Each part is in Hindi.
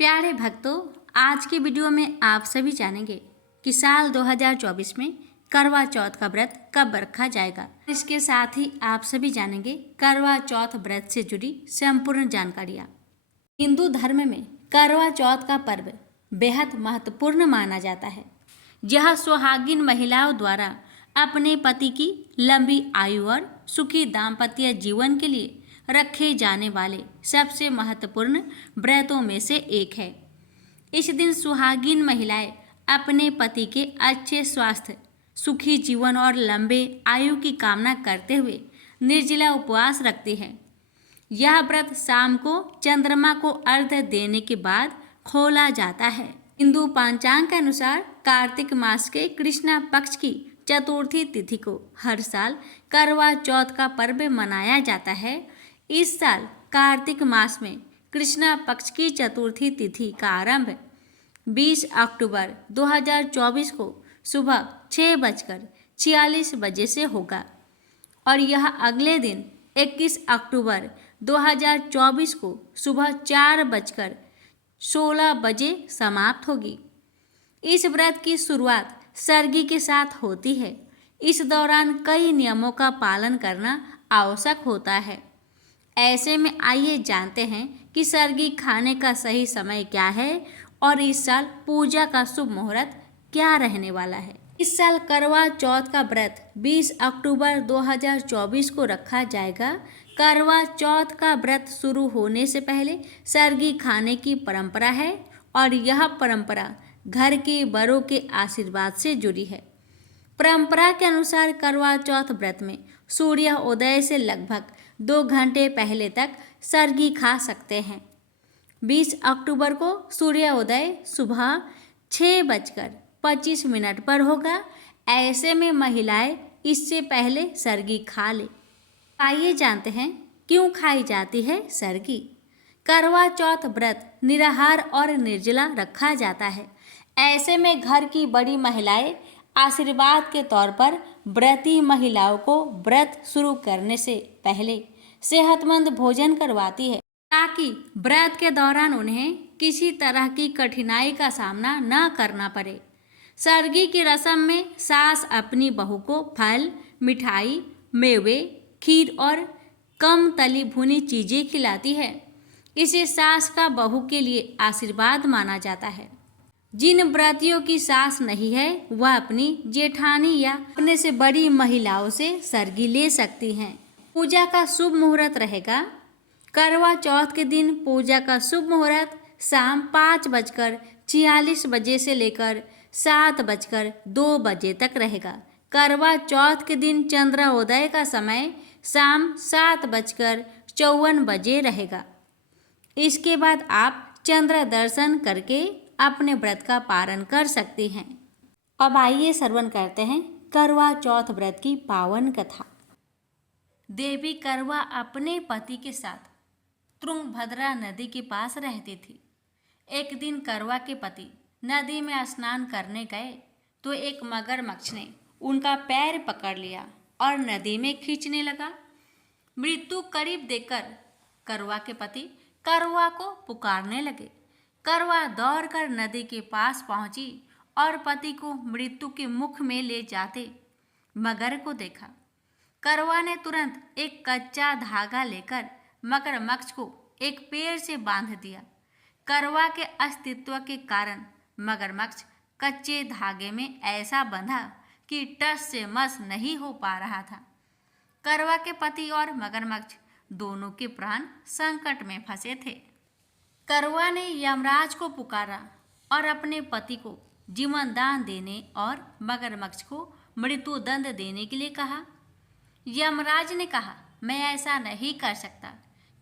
प्यारे भक्तों, आज की वीडियो में आप सभी जानेंगे कि साल 2024 में करवा चौथ का व्रत कब रखा जाएगा। इसके साथ ही आप सभी जानेंगे करवा चौथ व्रत से जुड़ी संपूर्ण जानकारियाँ। हिंदू धर्म में करवा चौथ का पर्व बेहद महत्वपूर्ण माना जाता है। यह सुहागिन महिलाओं द्वारा अपने पति की लंबी आयु और सुखी दाम्पत्य जीवन के लिए रखे जाने वाले सबसे महत्वपूर्ण व्रतों में से एक है। इस दिन सुहागिन महिलाएं अपने पति के अच्छे स्वास्थ्य, सुखी जीवन और लंबे आयु की कामना करते हुए निर्जला उपवास रखती हैं। यह व्रत शाम को चंद्रमा को अर्घ्य देने के बाद खोला जाता है। हिंदू पंचांग के अनुसार कार्तिक मास के कृष्णा पक्ष की चतुर्थी तिथि को हर साल करवा चौथ का पर्व मनाया जाता है। इस साल कार्तिक मास में कृष्णा पक्ष की चतुर्थी तिथि का आरंभ 20 अक्टूबर 2024 को सुबह 6:46 बजे से होगा और यह अगले दिन 21 अक्टूबर 2024 को सुबह 4:16 बजे समाप्त होगी। इस व्रत की शुरुआत सरगी के साथ होती है। इस दौरान कई नियमों का पालन करना आवश्यक होता है। ऐसे में आइए जानते हैं कि सरगी खाने का सही समय क्या है और इस साल पूजा का शुभ मुहूर्त क्या रहने वाला है। इस साल करवा चौथ का व्रत 20 अक्टूबर 2024 को रखा जाएगा। करवा चौथ का व्रत शुरू होने से पहले सरगी खाने की परंपरा है और यह परंपरा घर के बड़ों के आशीर्वाद से जुड़ी है। परंपरा के अनुसार करवा चौथ व्रत में सूर्य उदय से लगभग 2 घंटे पहले तक सरगी खा सकते हैं। 20 अक्टूबर को सूर्योदय सुबह 6:25 पर होगा। ऐसे में महिलाएं इससे पहले सरगी खा ले। आइए जानते हैं क्यों खाई जाती है सरगी। करवा चौथ व्रत निराहार और निर्जला रखा जाता है। ऐसे में घर की बड़ी महिलाएं आशीर्वाद के तौर पर व्रती महिलाओं को व्रत शुरू करने से पहले सेहतमंद भोजन करवाती है ताकि व्रत के दौरान उन्हें किसी तरह की कठिनाई का सामना न करना पड़े। सरगी की रस्म में सास अपनी बहू को फल, मिठाई, मेवे, खीर और कम तली भुनी चीज़ें खिलाती है। इसे सास का बहू के लिए आशीर्वाद माना जाता है। जिन व्रतियों की सास नहीं है वह अपनी जेठानी या अपने से बड़ी महिलाओं से सरगी ले सकती हैं। पूजा का शुभ मुहूर्त रहेगा। करवा चौथ के दिन पूजा का शुभ मुहूर्त शाम 5:46 बजे से लेकर 7:02 बजे तक रहेगा। करवा चौथ के दिन चंद्रोदय का समय शाम 7:54 बजे रहेगा। इसके बाद आप चंद्र दर्शन करके अपने व्रत का पारण कर सकती हैं। अब आइए श्रवण करते हैं करवा चौथ व्रत की पावन कथा। देवी करवा अपने पति के साथ तुंगभद्रा नदी के पास रहती थी। एक दिन करवा के पति नदी में स्नान करने गए तो एक मगरमच्छ ने उनका पैर पकड़ लिया और नदी में खींचने लगा। मृत्यु करीब देखकर करवा के पति करवा को पुकारने लगे। करवा दौड़कर नदी के पास पहुंची और पति को मृत्यु के मुख में ले जाते मगर को देखा। करवा ने तुरंत एक कच्चा धागा लेकर मगरमच्छ को एक पेड़ से बांध दिया। करवा के अस्तित्व के कारण मगरमच्छ कच्चे धागे में ऐसा बंधा कि टस से मस नहीं हो पा रहा था। करवा के पति और मगरमच्छ दोनों के प्राण संकट में फंसे थे। करवा ने यमराज को पुकारा और अपने पति को जीवन दान देने और मगरमच्छ को मृत्यु दंड देने के लिए कहा। यमराज ने कहा, मैं ऐसा नहीं कर सकता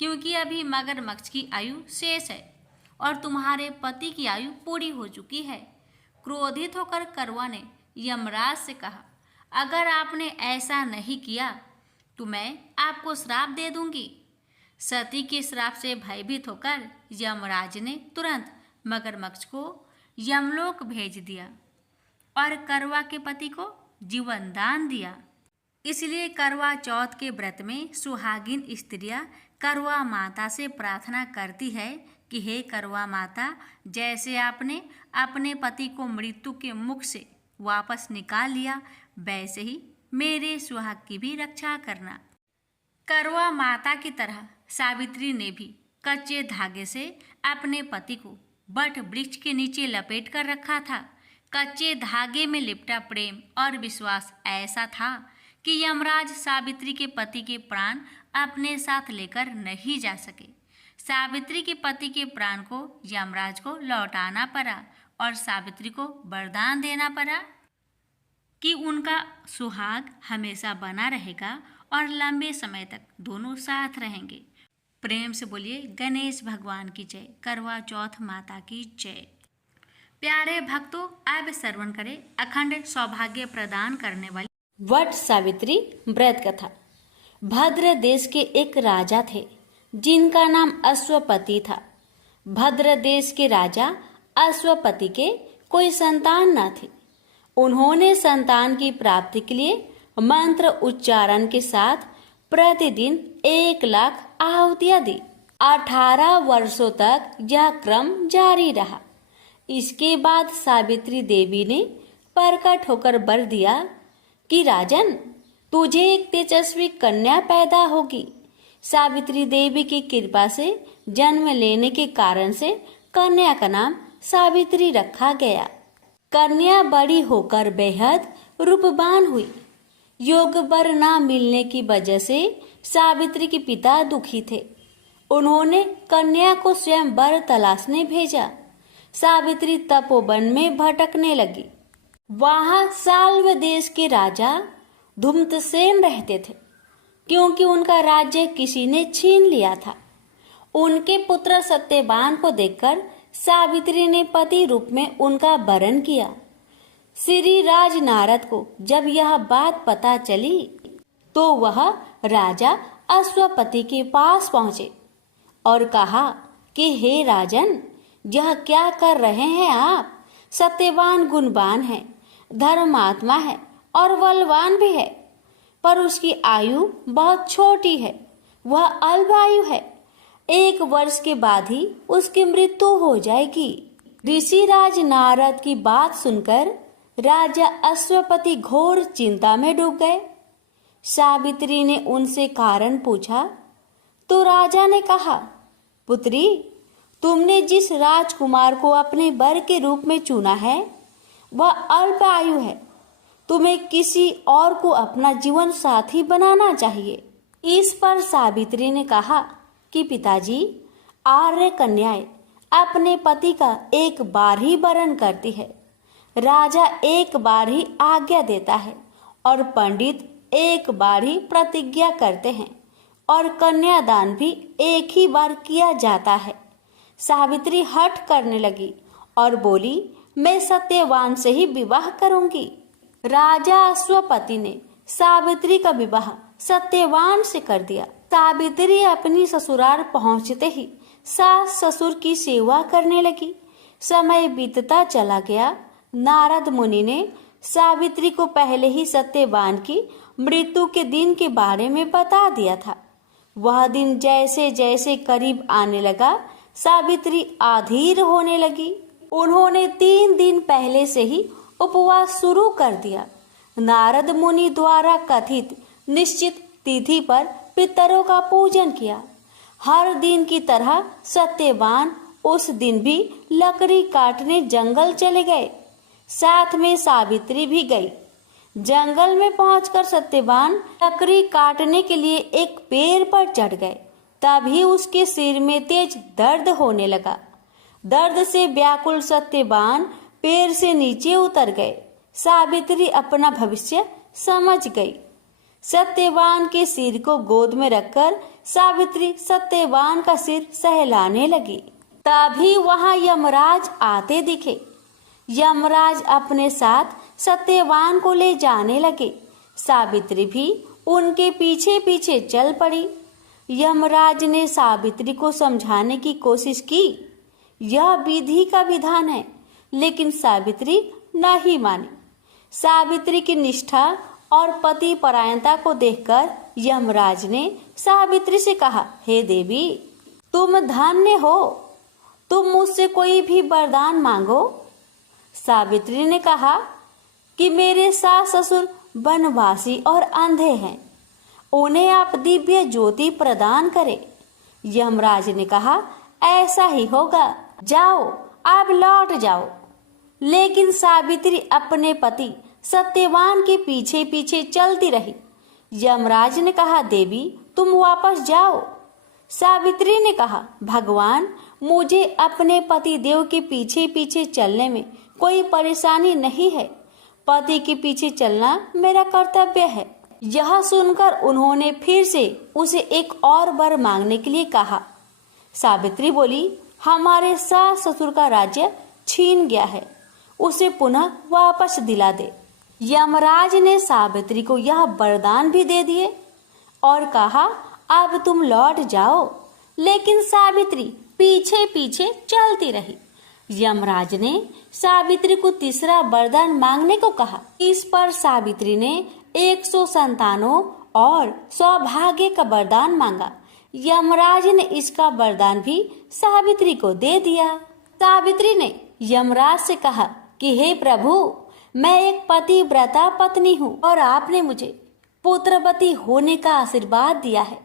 क्योंकि अभी मगरमच्छ की आयु शेष है और तुम्हारे पति की आयु पूरी हो चुकी है। क्रोधित होकर करवा ने यमराज से कहा, अगर आपने ऐसा नहीं किया तो मैं आपको श्राप दे दूंगी। सती के श्राप से भयभीत होकर यमराज ने तुरंत मगरमच्छ को यमलोक भेज दिया और करवा के पति को जीवन दान दिया। इसलिए करवा चौथ के व्रत में सुहागिन स्त्रियां करवा माता से प्रार्थना करती है कि हे करवा माता, जैसे आपने अपने पति को मृत्यु के मुख से वापस निकाल लिया, वैसे ही मेरे सुहाग की भी रक्षा करना। करवा माता की तरह सावित्री ने भी कच्चे धागे से अपने पति को वट वृक्ष के नीचे लपेट कर रखा था। कच्चे धागे में लिपटा प्रेम और विश्वास ऐसा था कि यमराज सावित्री के पति के प्राण अपने साथ लेकर नहीं जा सके। सावित्री के पति के प्राण को यमराज को लौटाना पड़ा और सावित्री को वरदान देना पड़ा कि उनका सुहाग हमेशा बना रहेगा और लंबे समय तक दोनों साथ रहेंगे। प्रेम से बोलिए गणेश भगवान की जय, करवा चौथ माता की जय। प्यारे भक्तों, अब श्रवण करें अखंड सौभाग्य प्रदान करने वाली वट सावित्री व्रत कथा। भद्र देश के एक राजा थे जिनका नाम अश्वपति था। भद्र देश के राजा अश्वपति के कोई संतान न थी। उन्होंने संतान की प्राप्ति के लिए मंत्र उच्चारण के साथ प्रतिदिन 1,00,000 आहुतियां दी। 18 वर्षों तक यह क्रम जारी रहा। इसके बाद सावित्री देवी ने प्रकट होकर वर दिया कि राजन, तुझे एक तेजस्वी कन्या पैदा होगी। सावित्री देवी की कृपा से जन्म लेने के कारण से कन्या का नाम सावित्री रखा गया। कन्या बड़ी होकर बेहद रूपवान हुई। योग वर न मिलने की वजह से सावित्री के पिता दुखी थे। उन्होंने कन्या को स्वयं वर तलाशने भेजा। सावित्री तपोवन में भटकने लगी। वहां साल्व देश के राजा धूम्रसेन रहते थे, क्योंकि उनका राज्य किसी ने छीन लिया था। उनके पुत्र सत्यवान को देखकर सावित्री ने पति रूप में उनका वरण किया। श्री राज नारद को जब यह बात पता चली तो वह राजा अश्वपति के पास पहुंचे और कहा कि हे राजन, यह क्या कर रहे हैं आप? सत्यवान गुणवान है, धर्मात्मा है और बलवान भी है, पर उसकी आयु बहुत छोटी है। वह अल्पायु है। 1 वर्ष के बाद ही उसकी मृत्यु हो जाएगी। ऋषिराज नारद की बात सुनकर राजा अश्वपति घोर चिंता में डूब गए। सावित्री ने उनसे कारण पूछा तो राजा ने कहा, पुत्री, तुमने जिस राजकुमार को अपने वर के रूप में चुना है वह अल्प आयु है। तुम्हें किसी और को अपना जीवन साथी बनाना चाहिए। इस पर सावित्री ने कहा कि पिताजी, आर्य कन्याएं अपने पति का एक बार ही वरण करती है। राजा एक बार ही आज्ञा देता है और पंडित एक बार ही प्रतिज्ञा करते हैं और कन्यादान भी एक ही बार किया जाता है। सावित्री हठ करने लगी और बोली, मैं सत्यवान से ही विवाह करूंगी। राजा अश्वपति ने सावित्री का विवाह सत्यवान से कर दिया। सावित्री अपनी ससुराल पहुंचते ही सास ससुर की सेवा करने लगी। समय बीतता चला गया। नारद मुनि ने सावित्री को पहले ही सत्यवान की मृत्यु के दिन के बारे में बता दिया था। वह दिन जैसे जैसे करीब आने लगा, सावित्री अधीर होने लगी। उन्होंने 3 दिन पहले से ही उपवास शुरू कर दिया। नारद मुनि द्वारा कथित निश्चित तिथि पर पितरों का पूजन किया। हर दिन की तरह सत्यवान उस दिन भी लकड़ी काटने जंगल चले गए। साथ में सावित्री भी गई। जंगल में पहुंचकर सत्यवान लकड़ी काटने के लिए एक पेड़ पर चढ़ गए। तभी उसके सिर में तेज दर्द होने लगा। दर्द से व्याकुल सत्यवान पेड़ से नीचे उतर गए। सावित्री अपना भविष्य समझ गई। सत्यवान के सिर को गोद में रखकर सावित्री सत्यवान का सिर सहलाने लगी। तभी वहां यमराज आते दिखे। यमराज अपने साथ सत्यवान को ले जाने लगे। सावित्री भी उनके पीछे पीछे चल पड़ी। यमराज ने सावित्री को समझाने की कोशिश की। यह विधि का विधान है, लेकिन सावित्री नहीं मानी। सावित्री की निष्ठा और पति परायणता को देखकर यमराज ने सावित्री से कहा, हे देवी, तुम धन्य हो। तुम मुझसे कोई भी वरदान मांगो। सावित्री ने कहा कि मेरे सास ससुर वनवासी और अंधे हैं, उन्हें आप दिव्य ज्योति प्रदान करें। यमराज ने कहा ऐसा ही होगा, जाओ आप लौट जाओ। लेकिन सावित्री अपने पति सत्यवान के पीछे पीछे चलती रही। यमराज ने कहा देवी तुम वापस जाओ। सावित्री ने कहा भगवान मुझे अपने पति देव के पीछे पीछे चलने में कोई परेशानी नहीं है, पति के पीछे चलना मेरा कर्तव्य है। यह सुनकर उन्होंने फिर से उसे एक और वर मांगने के लिए कहा। सावित्री बोली हमारे सास ससुर का राज्य छीन गया है, उसे पुनः वापस दिला दे। यमराज ने सावित्री को यह वरदान भी दे दिए और कहा अब तुम लौट जाओ। लेकिन सावित्री पीछे पीछे चलती रही। यमराज ने सावित्री को तीसरा वरदान मांगने को कहा। इस पर सावित्री ने 100 संतानों और सौभाग्य का वरदान मांगा। यमराज ने इसका वरदान भी सावित्री को दे दिया। सावित्री ने यमराज से कहा कि हे प्रभु मैं एक पतिव्रता पत्नी हूँ और आपने मुझे पुत्रवती होने का आशीर्वाद दिया है।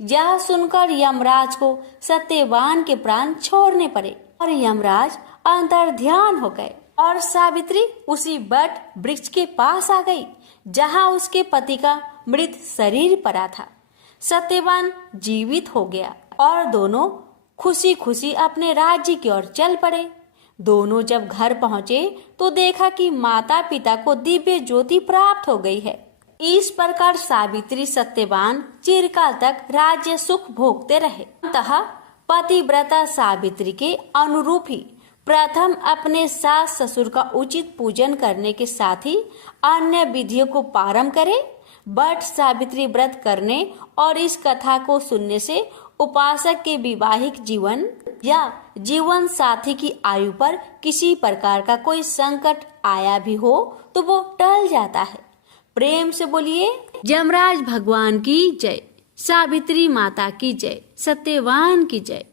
यह सुनकर यमराज को सत्यवान के प्राण छोड़ने पड़े और यमराज अंतर्ध्यान हो गए और सावित्री उसी वट वृक्ष के पास आ गई जहाँ उसके पति का मृत शरीर पड़ा था। सत्यवान जीवित हो गया और दोनों खुशी खुशी अपने राज्य की ओर चल पड़े। दोनों जब घर पहुँचे तो देखा कि माता पिता को दिव्य ज्योति प्राप्त हो गई है। इस प्रकार सावित्री सत्यवान चिरकाल तक राज्य सुख भोगते रहे। अतः पतिव्रता सावित्री के अनुरूप ही प्रथम अपने सास ससुर का उचित पूजन करने के साथ ही अन्य विधियों को पारण करे। बट सावित्री व्रत करने और इस कथा को सुनने से उपासक के वैवाहिक जीवन या जीवन साथी की आयु पर किसी प्रकार का कोई संकट आया भी हो तो वो टल जाता है। प्रेम से बोलिए यमराज भगवान की जय, सावित्री माता की जय, सत्यवान की जय।